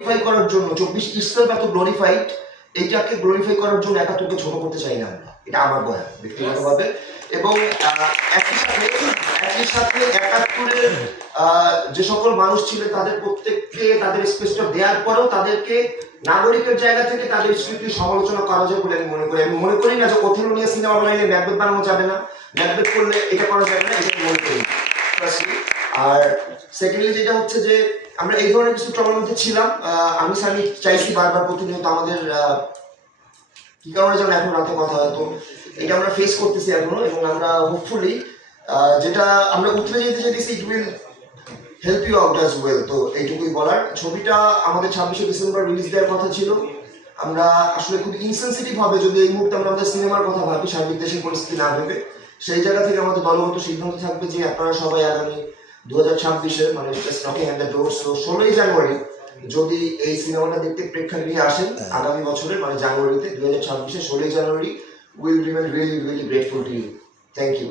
Glorify করার জন্য চব্বিশ ইসলাম এত গ্লোরিফাইড এইটাকে গ্লোরিফাই করার জন্য একাত্তরকে ছোট করতে চাই না আমরা। এটা আমার বয়া ব্যক্তিগতভাবে। এবং একই সাথে একই সাথে একাত্তরের যে সকল মানুষ ছিলেন তাদের প্রত্যেককে তাদের স্পেসটা দেওয়ার পরেও তাদেরকে নাগরিকের জায়গা থেকে তাদের স্মৃতি সমালোচনা করা যায় বলে আমি মনে করি। আমি মনে করি না যে ওথেলো নিয়ে সিনেমা বানাইলে ম্যাকবেথ বানানো যাবে না। ম্যাকবেথ করলে এটা করা যাবে না এটা মনে করি। আর সেকেন্ডলি যেটা হচ্ছে যে আমরা এই ধরনের কিছু ট্রমার মধ্যে ছিলাম আমি স্যার চাইছি বারবার প্রতিনিয়ত আমাদের কি কারণে যেন এখন রাতে কথা হয়, তো এটা আমরা ফেস করতেছি এখনও এবং আমরা হোপফুলি যেটা আমরা উঠে যেতে চাইতেছি it will help you out as well তো এইটুকুই বলার। ছবিটা আমাদের ছাব্বিশে ডিসেম্বর রিলিজ দেওয়ার কথা ছিল। আমরা আসলে খুব ইনসেন্সিটিভ হবে যদি এই মুহূর্তে আমরা আমাদের সিনেমার কথা ভাবি, সার্বিক দেশের পরিস্থিতি না ভেবে, সেই জায়গা থেকে আমাদের দলগত সিদ্ধান্ত থাকবে যে আপনারা সবাই আগামী দু হাজার ছাব্বিশে মানে knocking at the door so ষোলোই জানুয়ারি যদি এই সিনেমাটা দেখতে প্রেক্ষাগৃহে আসেন আগামী বছরের মানে জানুয়ারিতে দু হাজার ছাব্বিশে ষোলোই জানুয়ারি will remain really really grateful to you thank you